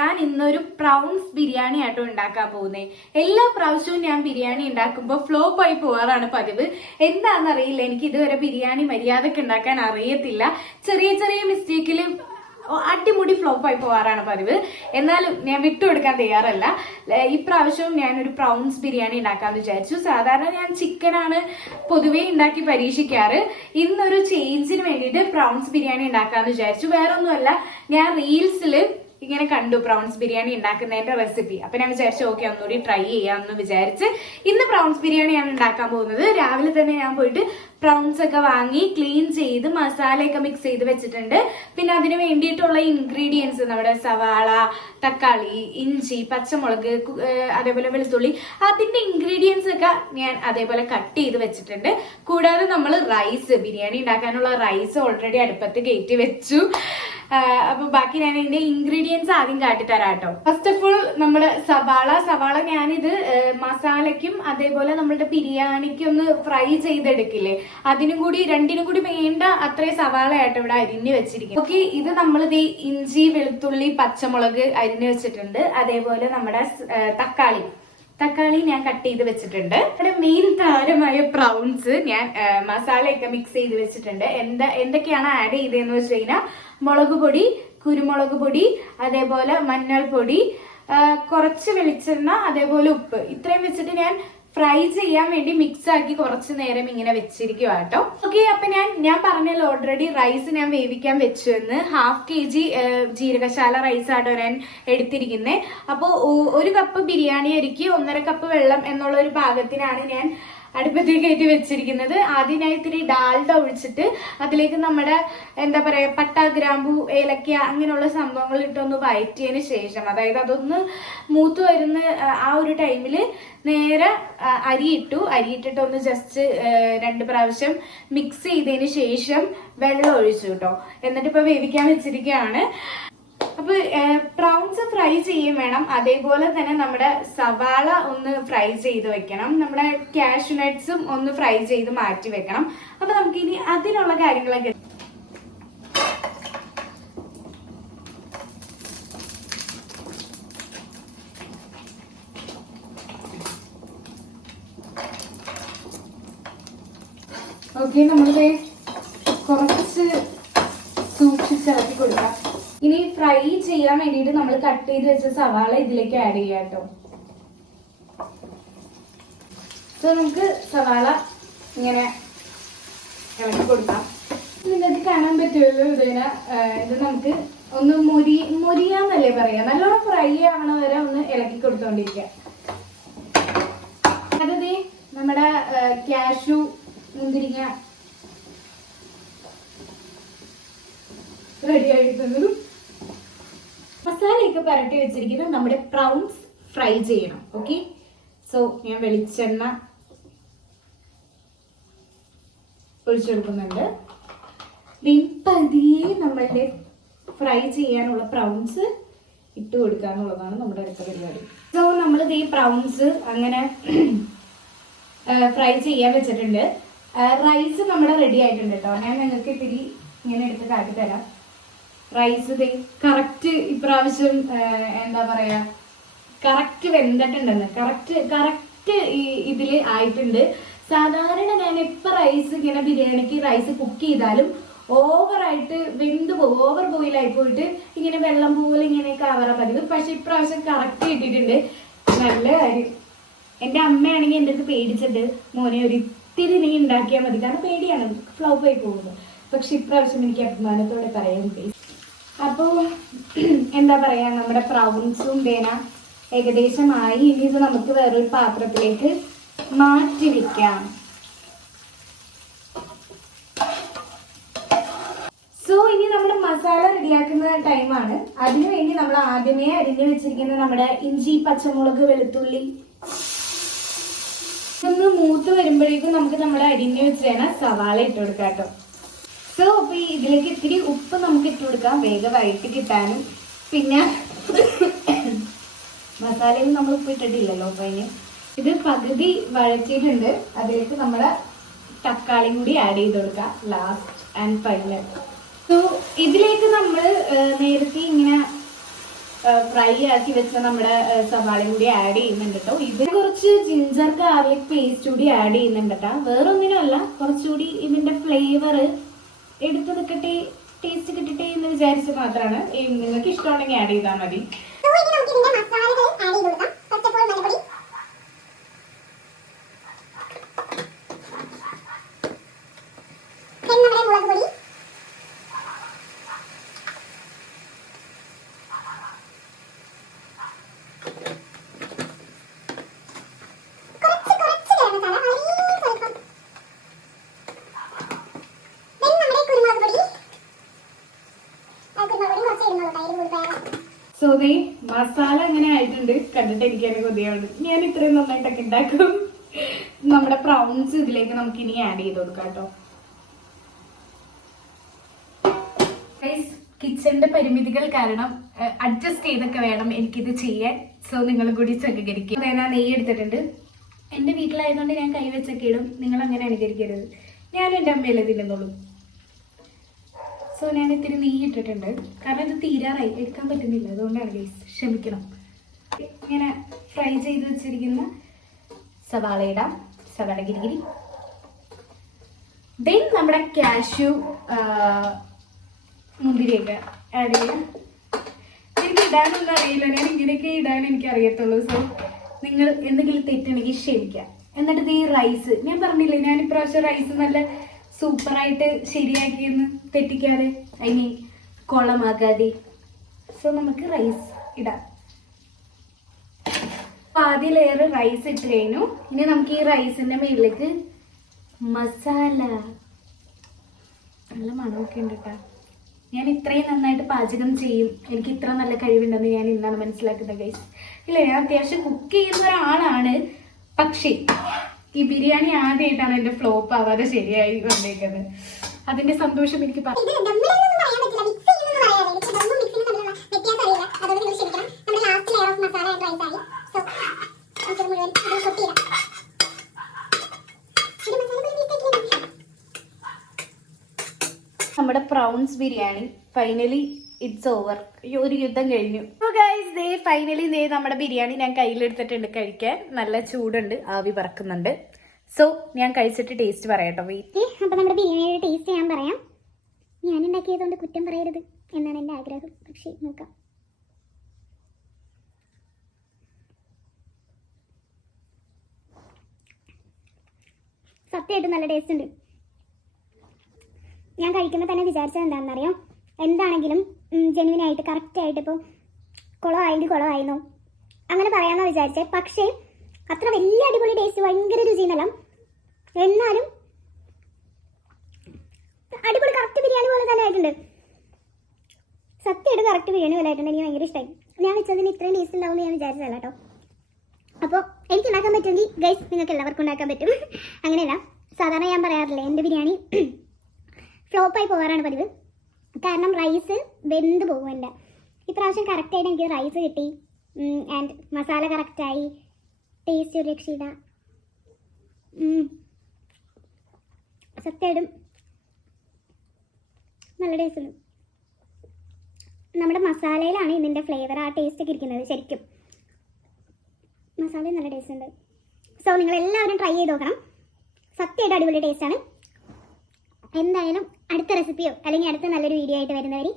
ഞാൻ ഇന്നൊരു പ്രൗൺസ് ബിരിയാണി ആട്ടോ ഉണ്ടാക്കാൻ പോകുന്നത് എല്ലാ പ്രാവശ്യവും ഞാൻ ബിരിയാണി ഉണ്ടാക്കുമ്പോൾ ഫ്ലോപ്പ് ആയി പോകാറാണ് പതിവ്. എന്താണെന്നറിയില്ല എനിക്ക് ഇതുവരെ ബിരിയാണി മര്യാദയ്ക്ക് ഉണ്ടാക്കാൻ അറിയത്തില്ല. ചെറിയ ചെറിയ മിസ്റ്റേക്കിൽ അടിമുടി ഫ്ലോപ്പ് ആയി പോകാറാണ് പതിവ്. എന്നാലും ഞാൻ വിട്ടുകൊടുക്കാൻ തയ്യാറല്ല. ഇപ്രാവശ്യവും ഞാനൊരു പ്രൗൺസ് ബിരിയാണി ഉണ്ടാക്കാന്ന് വിചാരിച്ചു. സാധാരണ ഞാൻ ചിക്കനാണ് പൊതുവേ ഉണ്ടാക്കി പരീക്ഷിക്കാറ്. ഇന്നൊരു ചേഞ്ചിന് വേണ്ടിയിട്ട് പ്രൗൺസ് ബിരിയാണി ഉണ്ടാക്കാന്ന് വിചാരിച്ചു. വേറൊന്നുമല്ല ഞാൻ റീൽസിൽ ഇങ്ങനെ കണ്ടു പ്രൗൺസ് ബിരിയാണി ഉണ്ടാക്കുന്നതിന്റെ റെസിപ്പി അപ്പൊ ഞാൻ വിചാരിച്ചു ഓക്കെ ഒന്നുകൂടി ട്രൈ ചെയ്യാമെന്ന് വിചാരിച്ച് ഇന്ന് പ്രൗൺസ് ബിരിയാണിയാണ് ഉണ്ടാക്കാൻ പോകുന്നത്. രാവിലെ തന്നെ ഞാൻ പോയിട്ട് പ്രൗൺസ് ഒക്കെ വാങ്ങി ക്ലീൻ ചെയ്ത് മസാലയൊക്കെ മിക്സ് ചെയ്ത് വെച്ചിട്ടുണ്ട്. പിന്നെ അതിന് വേണ്ടിയിട്ടുള്ള ഇൻഗ്രീഡിയൻസ് നമ്മുടെ സവാള തക്കാളി ഇഞ്ചി പച്ചമുളക് അതേപോലെ വെളുത്തുള്ളി. അതിന്റെ ഇൻഗ്രീഡിയൻസ് ഒക്കെ ഞാൻ അതേപോലെ കട്ട് ചെയ്ത് വെച്ചിട്ടുണ്ട്. കൂടാതെ നമ്മൾ റൈസ് ബിരിയാണി ഉണ്ടാക്കാനുള്ള റൈസ് ഓൾറെഡി അടുപ്പത്ത് കയറ്റി വെച്ചു. അപ്പൊ ബാക്കി ഞാൻ ഇതിന്റെ ഇൻഗ്രീഡിയൻസ് ആദ്യം കാട്ടിത്തരാം കേട്ടോ ഫസ്റ്റ് ഓഫ് ഓൾ നമ്മുടെ സവാള സവാള ഞാനിത് മസാലയ്ക്കും അതേപോലെ നമ്മളുടെ ബിരിയാണിക്കും ഒന്ന് ഫ്രൈ ചെയ്തെടുക്കില്ലേ? അതിനും കൂടി രണ്ടിനും കൂടി വേണ്ട അത്രയും സവാളയായിട്ട് ഇവിടെ അരിഞ്ഞ് വെച്ചിരിക്കും ഓക്കെ ഇത് നമ്മൾ ഈ ഇഞ്ചി വെളുത്തുള്ളി പച്ചമുളക് അരിഞ്ഞ് വെച്ചിട്ടുണ്ട്. അതേപോലെ നമ്മുടെ തക്കാളി. തക്കാളി ഞാൻ കട്ട് ചെയ്ത് വെച്ചിട്ടുണ്ട്. ഇവിടെ മെയിൻ താരമായ പ്രൗൺസ് ഞാൻ മസാലയൊക്കെ മിക്സ് ചെയ്ത് വെച്ചിട്ടുണ്ട്. എന്താ എന്തൊക്കെയാണ് ആഡ് ചെയ്തതെന്ന് വെച്ച് കഴിഞ്ഞാൽ മുളക് പൊടി കുരുമുളക് പൊടി അതേപോലെ മഞ്ഞൾപ്പൊടി കുറച്ച് വെളിച്ചെണ്ണ അതേപോലെ ഉപ്പ്. ഇത്രയും വെച്ചിട്ട് ഞാൻ ഫ്രൈ ചെയ്യാൻ വേണ്ടി മിക്സ് ആക്കി കുറച്ച് നേരം ഇങ്ങനെ വെച്ചിരിക്കുക കേട്ടോ. ഓക്കെ അപ്പൊ ഞാൻ ഞാൻ പറഞ്ഞല്ലോ ഓൾറെഡി റൈസ് ഞാൻ വേവിക്കാൻ വെച്ചു എന്ന്. Half K G Jeerakasala rice ആട്ടോ ഞാൻ എടുത്തിരിക്കുന്നത് അപ്പോൾ ഒരു കപ്പ് ബിരിയാണി അരിക്ക് ഒന്നര കപ്പ് വെള്ളം എന്നുള്ള ഒരു പാകത്തിനാണ് ഞാൻ അടുപ്പത്തേക്ക് കയറ്റി വെച്ചിരിക്കുന്നത്. ആദ്യമായി ഇത്തിരി ഡാൽഡ ഒഴിച്ചിട്ട് അതിലേക്ക് നമ്മുടെ എന്താ പറയാ പട്ട ഗ്രാമ്പു ഏലക്ക അങ്ങനെയുള്ള സംഭവങ്ങൾ ഇട്ടൊന്ന് വയറ്റിയതിന് ശേഷം അതായത് അതൊന്ന് മൂത്ത് വരുന്ന ആ, ഒരു ടൈമിൽ നേരെ അരിയിട്ടു അരി ഇട്ടു. അരി ഇട്ടിട്ട് ഒന്ന് ജസ്റ്റ് രണ്ട് പ്രാവശ്യം മിക്സ് ചെയ്തതിന് ശേഷം വെള്ളം ഒഴിച്ചു കേട്ടോ. എന്നിട്ട് ഇപ്പൊ വേവിക്കാൻ വെച്ചിരിക്കുകയാണ്. അപ്പൊ പ്രൗൺസ് ഫ്രൈ ചെയ്യും വേണം. അതേപോലെ തന്നെ നമ്മുടെ സവാള ഒന്ന് ഫ്രൈ ചെയ്ത് വെക്കണം. നമ്മുടെ കാഷ്യൂ നട്ട്സും ഒന്ന് ഫ്രൈ ചെയ്ത് മാറ്റി വെക്കണം. അപ്പൊ നമുക്ക് ഇനി അതിനുള്ള കാര്യങ്ങളൊക്കെ ഓക്കെ നമ്മളിത് കുറച്ച് സൂക്ഷിച്ചിറക്കി കൊടുക്കാം ഇനി ഫ്രൈ ചെയ്യാൻ വേണ്ടിയിട്ട് നമ്മൾ കട്ട് ചെയ്ത് വെച്ച സവാള ഇതിലേക്ക് ആഡ് ചെയ്യാം കേട്ടോ. സോ നമുക്ക് സവാള ഇങ്ങനെ ഇളക്കി കൊടുക്കാം. നിങ്ങൾക്ക് കാണാൻ പറ്റുമല്ലോ ഇതിനെ ഇത് നമുക്ക് ഒന്ന് മുരി മുരിയാന്നല്ലേ പറയാ? നല്ലോണം ഫ്രൈ ആവണ വരെ ഒന്ന് ഇളക്കി കൊടുത്തോണ്ടിരിക്കുക അതേ നമ്മുടെ ക്യാഷു മുന്തിരിങ്ങ റെഡി ആയിരിക്കുന്നത് മസാലയൊക്കെ പുരട്ടി വെച്ചിരിക്കുന്നത് നമ്മുടെ പ്രൗൺസ് ഫ്രൈ ചെയ്യണം. ഓക്കെ സോ ഞാൻ വെളിച്ചെണ്ണ ഒഴിച്ചെടുക്കുന്നുണ്ട്. പതിയെ നമ്മളുടെ ഫ്രൈ ചെയ്യാനുള്ള പ്രൗൺസ് ഇട്ട് കൊടുക്കുക എന്നുള്ളതാണ് നമ്മുടെ അടുത്ത പരിപാടി. സോ നമ്മൾ ഈ പ്രൗൺസ് അങ്ങനെ ഫ്രൈ ചെയ്യാൻ വെച്ചിട്ടുണ്ട്. റൈസ് നമ്മൾ റെഡി ആയിട്ടുണ്ട് കേട്ടോ. ഞാൻ നിങ്ങൾക്ക് ഇത്തിരി ഇങ്ങനെ എടുത്ത് കാട്ടി തരാം റൈസ് കറക്റ്റ് ഇപ്രാവശ്യം എന്താ പറയാ കറക്റ്റ് വെന്തിട്ടുണ്ടെന്ന്. കറക്റ്റ് കറക്റ്റ് ഇതിൽ ആയിട്ടുണ്ട്. സാധാരണ ഞാൻ എപ്പോൾ റൈസ് ഇങ്ങനെ ബിരിയാണിക്ക് റൈസ് കുക്ക് ചെയ്താലും ഓവറായിട്ട് വെന്ത് പോകും ഓവർ ബോയിലായി പോയിട്ട് ഇങ്ങനെ വെള്ളം പോലെ ഇങ്ങനെയൊക്കെ ആവാറ പതിവ്. പക്ഷെ ഇപ്രാവശ്യം കറക്റ്റ് കിട്ടിയിട്ടുണ്ട്. നല്ല കാര്യം. എന്റെ അമ്മയാണെങ്കിൽ എന്റെ അടുത്ത് പേടിച്ചിട്ട് മോനെ ഒരു ഇത്തിരി നീ ഉണ്ടാക്കിയാൽ മതി. കാരണം പേടിയാണ്. ഫ്ലോപ്പ് ആയി പോകുന്നത് പക്ഷെ ഇപ്രാവശ്യം എനിക്ക് അഭിമാനത്തോടെ പറയാൻ പറ്റും അപ്പോൾ എന്താ പറയാ നമ്മുടെ പ്രൗൺസും വേന ഏകദേശമായി. ഇനി ഇത് നമുക്ക് വേറൊരു പാത്രത്തിലേക്ക് മാറ്റി വെക്കാം. സോ ഇനി നമ്മൾ മസാല റെഡിയാക്കുന്ന ടൈമാണ്. അതിനുവേണ്ടി നമ്മൾ ആദ്യമേ അരിഞ്ഞു വെച്ചിരിക്കുന്ന നമ്മുടെ ഇഞ്ചി പച്ചമുളക് വെളുത്തുള്ളി ഒന്ന് മൂത്ത് വരുമ്പോഴേക്കും നമുക്ക് നമ്മുടെ അരിഞ്ഞു വെച്ചിരുന്ന സവാള ഇട്ട് കൊടുക്കാം കേട്ടോ. സോ അപ്പൊ ഈ ഇതിലേക്ക് ഇത്തിരി ഉപ്പ് നമുക്ക് ഇട്ട് കൊടുക്കാം. വേഗമായിട്ട് കിട്ടാനും. പിന്നെ മസാലയിൽ നമ്മൾ ഉപ്പ് ഇട്ടിട്ടില്ലല്ലോ അപ്പൊ അതിന് ഇത് പകുതി വഴറ്റിയിട്ടുണ്ട്. അതിലേക്ക് നമ്മുടെ തക്കാളിയും കൂടി ആഡ് ചെയ്ത് കൊടുക്കാം. ലാസ്റ്റ് ആൻഡ് ഫൈനൽ സോ ഇതിലേക്ക് നമ്മൾ നേരത്തെ ഇങ്ങനെ ഫ്രൈ ആക്കി വെച്ച നമ്മുടെ സവാളയും കൂടി ആഡ് ചെയ്യുന്നുണ്ട് കേട്ടോ. ഇതിന് കുറച്ച് ജിഞ്ചർ ഗാർലിക് പേസ്റ്റ് കൂടി ആഡ് ചെയ്യുന്നുണ്ട് കേട്ടോ. വേറൊന്നിനും അല്ല കുറച്ചുകൂടി ഇതിന്റെ ഫ്ലേവർ എടുത്തു നിൽക്കട്ടെ ടേസ്റ്റ് കിട്ടട്ടെ എന്ന് വിചാരിച്ച് മാത്രമാണ്. നിങ്ങൾക്ക് ഇഷ്ടമുണ്ടെങ്കിൽ ആഡ് ചെയ്താൽ മതി സോ ഇനി നമുക്ക് ഇതിന്റെ മസാലകൾ ആഡ് ചെയ്ത് കൊടുക്കാം ഫസ്റ്റ് ഓഫ് ഓൾ മഞ്ഞപ്പൊടി then നമ്മുടെ മുളക് പൊടി കുറച്ച് കുറച്ച് ഗരം മസാല വളരെ സ്വല്പം then നമ്മുടെ കുരുമുളക് പൊടി ആ കുരുമുളക് പൊടി കുറച്ച് ഇടുന്നുള്ളൂ അതിൽ കൂടുതൽ വേറെ ദേ മസാല എങ്ങനെ ആയിട്ടുണ്ട്. കണ്ടിട്ട് എനിക്ക് തന്നെ കൊതിയാണ് ഞാൻ ഇത്രയും നന്നായിട്ടൊക്കെ ഉണ്ടാക്കും. നമ്മുടെ പ്രൗൺസ് ഇതിലേക്ക് നമുക്ക് ഇനി ആഡ് ചെയ്ത് കൊടുക്കാം കേട്ടോ. കിച്ചണിന്റെ പരിമിതികൾ കാരണം അഡ്ജസ്റ്റ് ചെയ്തൊക്കെ വേണം എനിക്കിത് ചെയ്യാൻ. സോ നിങ്ങളും കൂടി സഹകരിക്കും ഞാൻ നെയ്യ് എടുത്തിട്ടുണ്ട്. എന്റെ വീട്ടിലായതുകൊണ്ട് ഞാൻ കൈവച്ചൊക്കെ ഇടും. നിങ്ങൾ അങ്ങനെ അനുകരിക്കരുത്. ഞാൻ എന്റെ അമ്മയല്ലേ തിന്നുള്ളൂ സോ ഞാൻ ഇത്തിരി നെയ്യ് ഇട്ടിട്ടുണ്ട് കാരണം ഇത് തീരാറായി. എടുക്കാൻ പറ്റുന്നില്ല. അതുകൊണ്ടാണ് ഗൈസ് ക്ഷമിക്കണം. ഇങ്ങനെ ഫ്രൈ ചെയ്ത് വെച്ചിരിക്കുന്ന സവാള സവാള ഗിരിഗിരി. ദെൻ നമ്മുടെ കാഷ്യൂ മുന്തിരിയൊക്കെ ആഡ് ചെയ്യാം. എനിക്ക് ഇടാനൊന്നും അറിയില്ല. ഞാൻ ഇങ്ങനെയൊക്കെ ഇടാൻ എനിക്ക് അറിയത്തുള്ളൂ. സോ നിങ്ങൾ എന്തെങ്കിലും തെറ്റുണ്ടെങ്കിൽ ക്ഷമിക്കാം എന്നിട്ട് ഈ റൈസ് ഞാൻ പറഞ്ഞില്ലേ ഞാൻ ഇപ്രാവശ്യം റൈസ് നല്ല സൂപ്പറായിട്ട് ശരിയാക്കിയെന്ന് തെറ്റിക്കാതെ ഐ മീൻ കൊളമാകാതെ. സോ നമുക്ക് റൈസ് ഇടാം. അപ്പൊ ആദ്യ ലെയർ റൈസ് ഇട്ട് കഴിഞ്ഞു. ഇനി നമുക്ക് ഈ റൈസിന്റെ മേളിലേക്ക് മസാല നല്ല മണമൊക്കെ ഉണ്ട് കേട്ടോ ഞാൻ ഇത്രയും നന്നായിട്ട് പാചകം ചെയ്യും. എനിക്ക് ഇത്ര നല്ല കഴിവുണ്ടെന്ന് ഞാൻ ഇന്നാണ് മനസ്സിലാക്കുന്നത് ഗൈസ് ഇല്ല? ഞാൻ അത്യാവശ്യം കുക്ക് ചെയ്യുന്ന ഒരാളാണ്. പക്ഷേ ഈ ബിരിയാണി ആദ്യമായിട്ടാണ് എന്റെ ഫ്ലോപ്പ് ആവാതെ ശരിയായി വന്നേക്കുന്നത്. അതിന്റെ സന്തോഷം എനിക്ക് നമ്മുടെ prawns biryani finally it's over ഒരു യുദ്ധം കഴിഞ്ഞു. ദേ ഫൈനലി ദേ നമ്മുടെ ബിരിയാണി ഞാൻ കയ്യിലെടുത്തിട്ടുണ്ട് കഴിക്കാൻ. നല്ല ചൂടുണ്ട്. ആവി പറക്കുന്നുണ്ട്. സോ ഞാൻ കഴിച്ചിട്ട് ടേസ്റ്റ് പറയാട്ടോ വെയിറ്റ് അപ്പോൾ നമ്മുടെ ബിരിയാണിയുടെ ടേസ്റ്റ് ഞാൻ പറയാം. ഞാൻ ഉണ്ടാക്കിയതുകൊണ്ട് കുറ്റം പറയരുത് എന്നാണ് എന്റെ ആഗ്രഹം. പക്ഷേ നോക്കാം. സത്യമായിട്ടും നല്ല ടേസ്റ്റ് ഉണ്ട്. ഞാൻ കഴിക്കുമ്പോൾ തന്നെ വിചാരിച്ചത് എന്താണെന്നറിയോ? എന്താണെങ്കിലും ജെനുവിൻ ആയിട്ട് കറക്റ്റ് ആയിട്ട് ഇപ്പോൾ കുളമായെങ്കിൽ കുളമായിരുന്നു അങ്ങനെ പറയാമെന്നാണ് വിചാരിച്ചത് പക്ഷേ അത്ര വലിയ അടിപൊളി ടേസ്റ്റ് ഭയങ്കര രുചിയെന്നല്ല എന്നാലും അടിപൊളി കറക്റ്റ് ബിരിയാണി പോലെ തന്നെ ആയിട്ടുണ്ട്. സത്യമായിട്ട് കറക്റ്റ് ബിരിയാണി പോലെ ആയിട്ടുണ്ട്. എനിക്ക് ഭയങ്കര ഇഷ്ടമായി ഞാൻ വെച്ചതിന് ഇത്രയും ടേസ്റ്റ് ഉണ്ടാവുമെന്ന് ഞാൻ വിചാരിച്ചതല്ല കേട്ടോ. അപ്പോൾ എനിക്ക് ഉണ്ടാക്കാൻ പറ്റുമെങ്കിൽ ഗൈസ് നിങ്ങൾക്ക് എല്ലാവർക്കും ഉണ്ടാക്കാൻ പറ്റും. അങ്ങനെയല്ല സാധാരണ ഞാൻ പറയാറില്ല എന്റെ ബിരിയാണി ഫ്ലോപ്പായി പോകാറാണ് പതിവ്. കാരണം റൈസ് വെന്ത് പോകുമല്ല ഇപ്രാവശ്യം കറക്റ്റായിട്ട് എനിക്ക് റൈസ് കിട്ടി. ആൻഡ് മസാല കറക്റ്റായി ടേസ്റ്റ് ഒരു രക്ഷയില്ല. സത്യമായിട്ടും നല്ല ടേസ്റ്റ് ഉണ്ട്. നമ്മുടെ മസാലയിലാണ് ഇതിന്റെ ഫ്ലേവർ ആ ടേസ്റ്റ് ഒക്കെ ഇരിക്കുന്നത് ശരിക്കും. മസാല നല്ല ടേസ്റ്റ് ഉണ്ട്. സോ നിങ്ങൾ എല്ലാവരും ട്രൈ ചെയ്ത് നോക്കണം. സത്യമായിട്ട് അടിപൊളി ടേസ്റ്റാണ് എന്തായാലും അടുത്ത റെസിപ്പിയോ അല്ലെങ്കിൽ അടുത്ത നല്ലൊരു വീഡിയോ ആയിട്ട് വരുന്നവർ